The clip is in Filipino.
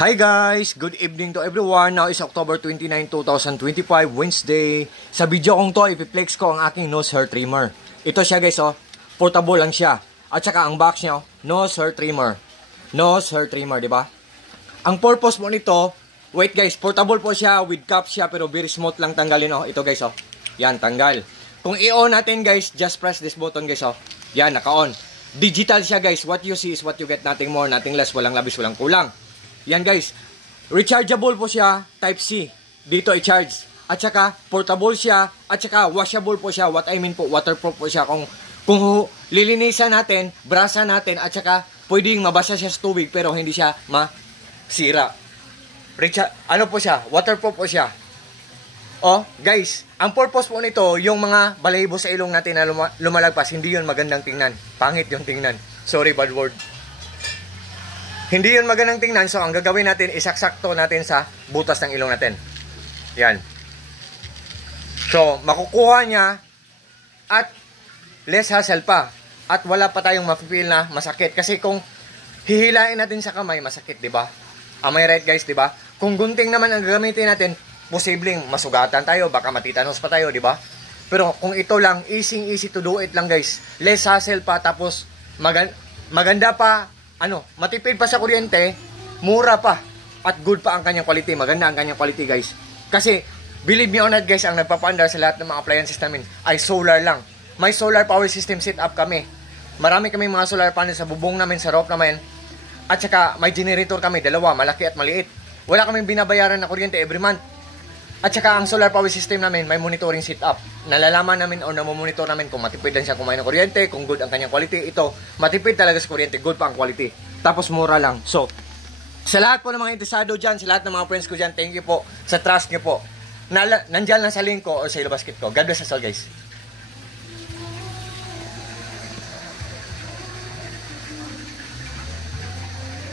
Hi guys! Good evening to everyone. Now is October 29, 2025, Wednesday. Sa video kong to, ipiplex ko ang aking nose hair trimmer. Ito siya guys, oh. Portable lang siya. At saka ang box niya, oh, nose hair trimmer. Nose hair trimmer, di ba? Ang purpose mo nito, wait guys, portable po siya, with cap siya, pero very smooth lang tanggalin, oh. Ito guys, oh. Yan, tanggal. Kung i-on natin guys, just press this button guys, oh. Yan, naka-on. Digital siya guys. What you see is what you get. Nothing more, nothing less. Walang labis, walang kulang. Yan guys, rechargeable po siya, type C, dito i-charge. At saka portable siya, at saka washable po siya. What I mean po, waterproof po siya. Kung lilinisan natin, brasa natin, at saka pwedeng mabasa siya sa tubig pero hindi siya masira. Ano po siya, waterproof po siya. Oh, guys, ang purpose po nito, yung mga balahibo sa ilong natin na lumalagpas, hindi yun magandang tingnan. Pangit yung tingnan. Sorry, bad word. Hindi yun magandang tingnan, so ang gagawin natin, isaksakto natin sa butas ng ilong natin. Yan. So, makukuha niya at less hassle pa. At wala pa tayong mapipil na masakit. Kasi kung hihilain natin sa kamay, masakit, di ba? Am I right guys, di ba? Kung gunting naman ang gagamitin natin, posibleng masugatan tayo, baka matitanos pa tayo, di ba? Pero kung ito lang, easy to do it lang guys. Less hassle pa, tapos maganda pa. Matipid pa sa kuryente, mura pa, at good pa ang kanyang quality. Maganda ang kanyang quality guys. Kasi, believe me or not guys, ang nagpapaandar sa lahat ng mga appliances namin ay solar lang. May solar power system setup kami. Marami kami mga solar panels sa bubong namin, sa roof namin. At saka, may generator kami, dalawa, malaki at maliit. Wala kaming binabayaran na kuryente every month. At saka, ang solar power system namin, may monitoring setup. Nalalaman namin o namomonitor namin kung matipid lang siya kumain ng kuryente, kung good ang kanyang quality. Ito, matipid talaga sa kuryente, good pa ang quality. Tapos mura lang. So, sa lahat po ng mga interesado dyan, sa lahat ng mga friends ko dyan, thank you po sa trust nyo po. Nandyan lang sa link ko o sa ilo basket ko. God bless us all guys.